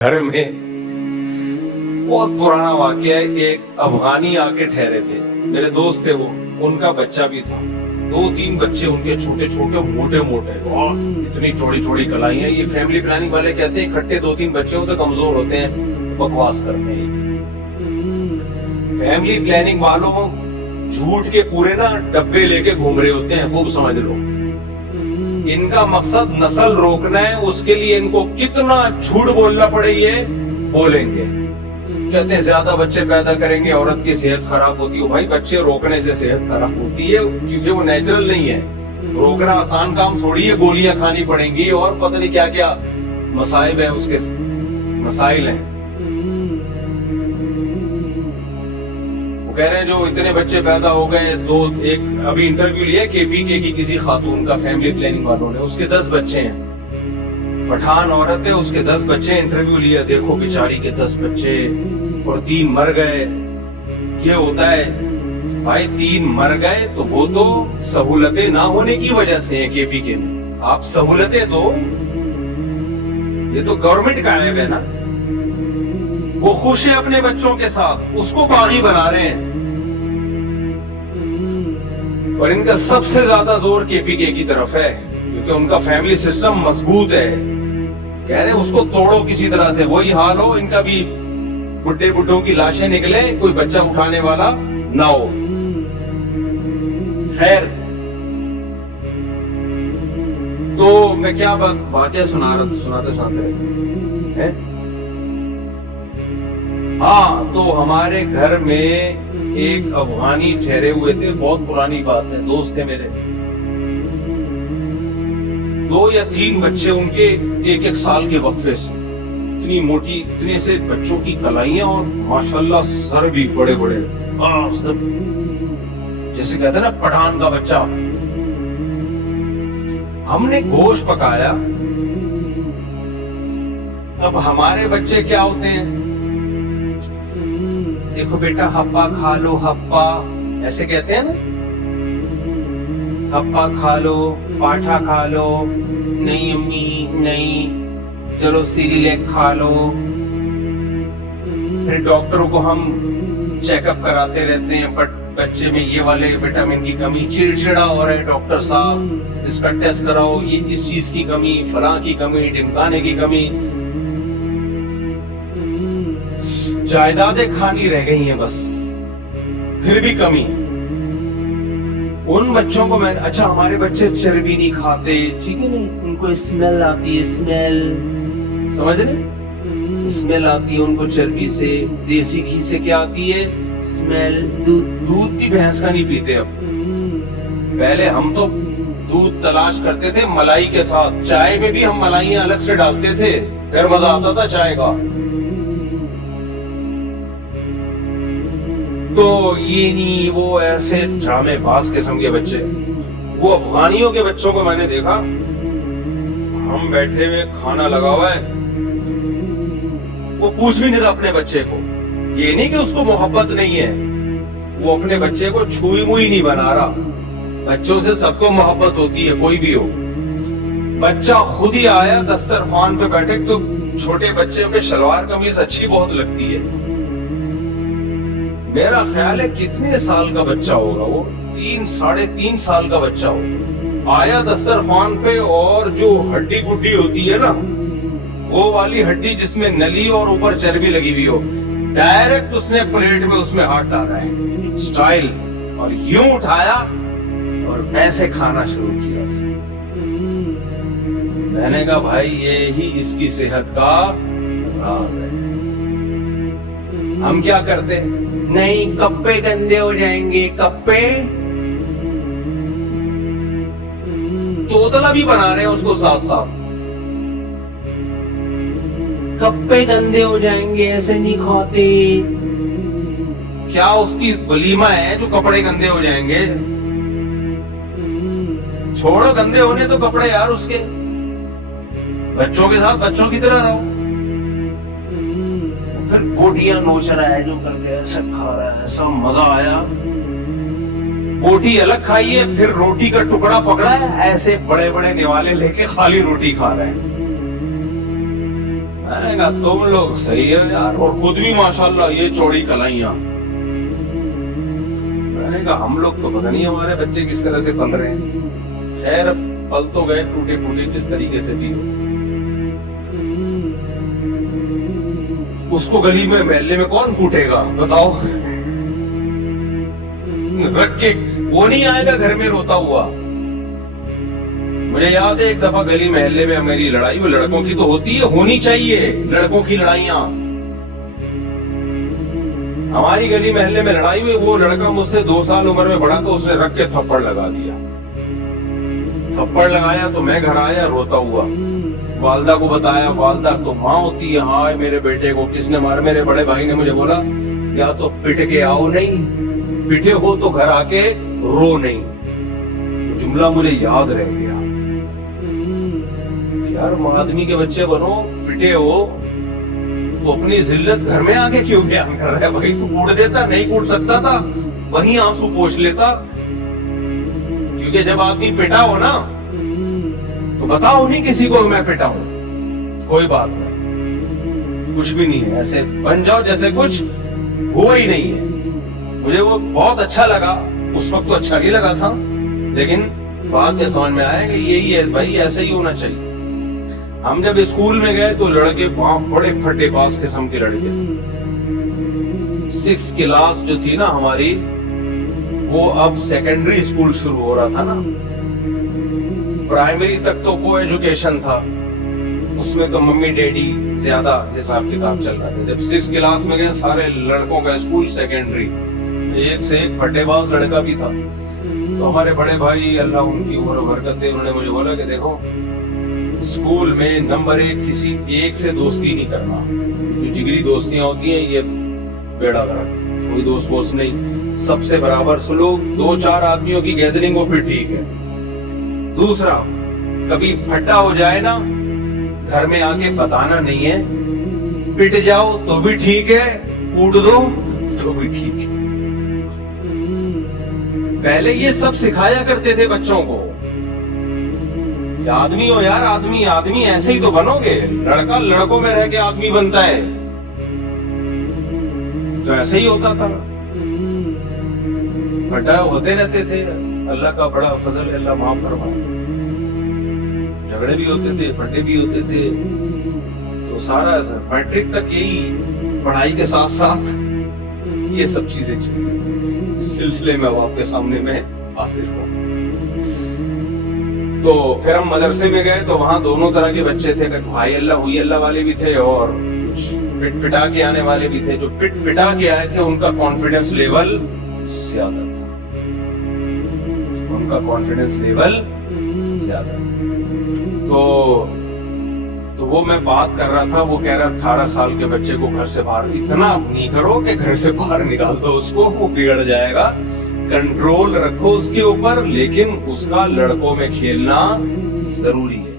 گھر میں بہت پرانا واقعہ ہے. ایک افغانی آ کے ٹھہرے تھے, میرے دوست تھے وہ, ان کا بچہ بھی تھا, 2-3 بچے ان کے چھوٹے چھوٹے موٹے موٹے, اور اتنی چوڑی چوڑی کلائیاں. یہ فیملی پلاننگ والے کہتے ہیں اکٹھے 2-3 بچے ہوتے کمزور ہوتے ہیں, بکواس کرتے ہیں. فیملی پلاننگ والوں جھوٹ کے پورے نا ڈبے لے کے گھوم رہے ہوتے ہیں, خوب سمجھ لو. ان کا مقصد نسل روکنا ہے, اس کے لیے ان کو کتنا جھوٹ بولنا پڑے یہ بولیں گے. کہتے ہیں زیادہ بچے پیدا کریں گے عورت کی صحت خراب ہوتی ہے. بھائی بچے روکنے سے صحت خراب ہوتی ہے, کیونکہ وہ نیچرل نہیں ہے. روکنا آسان کام تھوڑی ہے, گولیاں کھانی پڑیں گی اور پتہ نہیں کیا کیا مصائب ہیں, اس کے مسائل ہیں. وہ کہہ رہے ہیں جو اتنے بچے پیدا ہو گئے, ایک ابھی انٹرویو لیا KPK کی کسی خاتون کا, فیملی پلاننگ والوں نے, اس کے 10 بچے ہیں. پٹھان عورت ہے, اس کے 10 بچے, انٹرویو لیا, دیکھو بیچاری کے 10 بچے اور 3 مر گئے. یہ ہوتا ہے بھائی, 3 مر گئے تو وہ تو سہولتیں نہ ہونے کی وجہ سے ہیں. KPK میں آپ سہولتیں دو, یہ تو گورنمنٹ کا عیب ہے نا. وہ خوش ہے اپنے بچوں کے ساتھ, اس کو باغی بنا رہے ہیں. اور ان کا سب سے زیادہ زور KPK کی طرف ہے, کیونکہ ان کا فیملی سسٹم مضبوط ہے. کہہ رہے اس کو توڑو کسی طرح سے, وہی حال ہو ان کا بھی, بڈھے بڈھوں کی لاشیں نکلے, کوئی بچہ اٹھانے والا نہ ہو. خیر, تو میں کیا واقعہ سناتے رہتے ہیں. ہاں, تو ہمارے گھر میں ایک افغانی ٹھہرے ہوئے تھے, بہت پرانی بات ہے, دوست تھے میرے. 2 یا 3 بچے ان کے 1-1 سال کے وقفے سے, اتنی موٹی, اتنے سے بچوں کی کلائیاں, اور ماشاءاللہ سر بھی بڑے بڑے, جیسے کہتے ہیں نا پٹھان کا بچہ. ہم نے گوشت پکایا. اب ہمارے بچے کیا ہوتے ہیں, دیکھو بیٹا ہپا کھا لو, ہپا ایسے کہتے ہیں نا, ہپا کھا لو, پاٹھا کھا لو, نہیں امی نہیں, چلو سیریلیک کھا لو. پھر ڈاکٹروں کو ہم چیک اپ کراتے رہتے ہیں, بٹ بچے میں یہ والے وٹامن کی کمی, چڑچڑا ہو رہا ہے, ڈاکٹر صاحب اس کا ٹیسٹ کراؤ, یہ اس چیز کی کمی, فلاں کی کمی, ڈمکانے کی کمی. جائیدادیں کھانی رہ گئی ہیں بس, پھر بھی کمی. ان بچوں کو میں, اچھا ہمارے بچے چربی نہیں کھاتے, ٹھیک ہے نہیں, ان کو اسمیل آتی ہے, اسمیل سمجھ رہے, اسمیل آتی ہے ان کو چربی سے. دیسی گھی سے کیا آتی ہے, اسمیل. دودھ بھی بھینس کا نہیں پیتے اب. پہلے ہم تو دودھ تلاش کرتے تھے ملائی کے ساتھ, چائے میں بھی ہم ملائیاں الگ سے ڈالتے تھے, پھر مزہ آتا تھا چائے کا. تو یہ نہیں, وہ ایسے ڈرامے باز قسم کے بچے. وہ افغانیوں کے بچوں کو میں نے دیکھا, ہم بیٹھے ہوئے کھانا لگا ہوا ہے, وہ پوچھ بھی نہیں رہا اپنے بچے کو. یہ نہیں کہ اس کو محبت نہیں ہے, وہ اپنے بچے کو چھوئی موئی نہیں بنا رہا. بچوں سے سب کو محبت ہوتی ہے, کوئی بھی ہو. بچہ خود ہی آیا, دسترخوان پہ بیٹھے, تو چھوٹے بچے پہ شلوار قمیض اچھی بہت لگتی ہے. میرا خیال ہے کتنے سال کا بچہ ہوگا وہ, 3-3.5 سال کا بچہ ہوگا. آیا دسترخوان پہ, اور جو ہڈی گڈی ہوتی ہے نا, وہ والی ہڈی جس میں نلی اور اوپر چربی لگی ہوئی ہو, ڈائریکٹ اس نے پلیٹ میں اس میں ہاتھ ڈالا ہے, سٹائل, اور یوں اٹھایا اور ایسے کھانا شروع کیا. میں نے کہا بھائی یہی اس کی صحت کا راز ہے. ہم کیا کرتے, نہیں کپڑے گندے ہو جائیں گے, کپڑے. توتلا بھی بنا رہے ہیں اس کو ساتھ ساتھ, کپڑے گندے ہو جائیں گے, ایسے نہیں کھاتے. کیا اس کی ولیمہ ہے جو کپڑے گندے ہو جائیں گے؟ چھوڑو گندے ہونے تو کپڑے یار اس کے, بچوں کے ساتھ بچوں کی طرح رہو. پھر بوٹیاں نوچ رہا ہے, جو کر کے ایسا کھا رہا ہے, سب مزہ آیا. بوٹی الگ کھائی ہے, پھر روٹی کا ٹکڑا پکڑا ہے, ایسے بڑے بڑے نوالے لے کے خالی روٹی کھا رہے ہیں. میں نے کہا تم لوگ صحیح ہے یار, اور خود بھی ماشاءاللہ یہ چوڑی کلائیاں. میں نے کہا ہم لوگ تو پتہ نہیں ہمارے بچے کس طرح سے پل رہے ہیں. خیر پل تو گئے ٹوٹے پھوٹے جس طریقے سے بھی. اس کو گلی میں محلے میں کون کوٹے گا بتاؤ, رکھ کے وہ نہیں آئے گا گھر میں روتا ہوا. مجھے یاد ہے ایک دفعہ گلی محلے میں میری لڑائی, وہ لڑکوں کی تو ہوتی ہے, ہونی چاہیے لڑکوں کی لڑائیاں. ہماری گلی محلے میں لڑائی ہوئی, وہ لڑکا مجھ سے 2 سال عمر میں بڑا, تو اس نے رکھ کے تھپڑ لگا دیا. تھپڑ لگایا تو میں گھر آیا روتا ہوا, والدہ کو بتایا, والدہ تو ماں ہوتی ہے, ہاں میرے بیٹے کو کس نے مارا. میرے بڑے بھائی نے مجھے بولا یا تو پٹ کے آؤ نہیں, پٹے ہو تو گھر آ کے رو نہیں. جملہ مجھے یاد رہ گیا, یار آدمی کے بچے بنو, پٹے ہو تو اپنی ذلت گھر میں آ کے کیوں بیان کر رہا ہے بھائی. تو کوٹ دیتا, نہیں کوٹ سکتا تھا, وہیں آنسو پوچھ لیتا. کیونکہ جب آدمی پٹا ہو نا تو بتاؤ نہیں کسی کو میں پٹا ہوں, کوئی بات نہیں, کچھ بھی نہیں ہے, ایسے بن جاؤ جیسے کچھ ہوا ہی نہیں ہے. مجھے وہ بہت اچھا لگا, اس وقت تو اچھا نہیں لگا تھا, لیکن بعد میں سمجھ میں آیا کہ یہی ہے بھائی, ایسے ہی ہونا چاہیے. ہم جب اسکول میں گئے تو لڑکے بڑے پھٹے باز قسم کے لڑکے تھے. 6th کلاس جو تھی نا ہماری, وہ اب سیکنڈری اسکول شروع ہو رہا تھا نا. پرائمری تک تو کو ایجوکیشن تھا, اس میں تو ممی ڈیڈی زیادہ حساب کتاب چل رہا تھا. جب 6th کلاس میں گئے سارے لڑکوں کا اسکول سیکنڈری, ایک سے ایک پھٹے باز لڑکا بھی تھا. تو ہمارے بڑے بھائی اللہ ان کی عمر و برکت دے, انہوں نے مجھے بولا کہ دیکھو اسکول میں نمبر 1 کسی ایک سے دوستی نہیں کرنا. جو جگری دوستیاں ہوتی ہیں یہ بیڑا غرق, کوئی دوست نہیں, سب سے برابر سلوک. 2-4 آدمیوں کی گیدرنگ ہو پھر ٹھیک ہے. دوسرا, کبھی پھٹا ہو جائے نا گھر میں آ کے بتانا نہیں ہے, پٹ جاؤ تو بھی ٹھیک ہے, کوٹ دو تو بھی ٹھیک ہے. پہلے یہ سب سکھایا کرتے تھے بچوں کو. آدمی ہو یار, آدمی ایسے ہی تو بنو گے. لڑکا لڑکوں میں رہ کے آدمی بنتا ہے, تو ایسے ہی ہوتا تھا. پھٹا ہوتے رہتے تھے, اللہ کا بڑا فضل, اللہ معاف فرمائے. جھگڑے بھی ہوتے تھے, پھٹے بھی ہوتے تھے. تو سارا میٹرک تک یہی پڑھائی کے ساتھ ساتھ یہ سب چیزیں چلی. اس سلسلے میں اب آپ کے سامنے میں حاضر ہوں. تو پھر ہم مدرسے میں گئے تو وہاں دونوں طرح کے بچے تھے, بھائی اللہ ہوئی اللہ والے بھی تھے اور پٹ پٹا کے آنے والے بھی تھے. جو پٹ پٹا کے آئے تھے ان کا کانفیڈنس لیول زیادہ تھا, ان کا کانفیڈنس لیول زیادہ تھا. تو وہ میں بات کر رہا تھا, وہ کہہ رہا 18 سال کے بچے کو گھر سے باہر اتنا نہیں کرو کہ گھر سے باہر نکال دو اس کو, وہ بگڑ جائے گا. کنٹرول رکھو اس کے اوپر, لیکن اس کا لڑکوں میں کھیلنا ضروری ہے.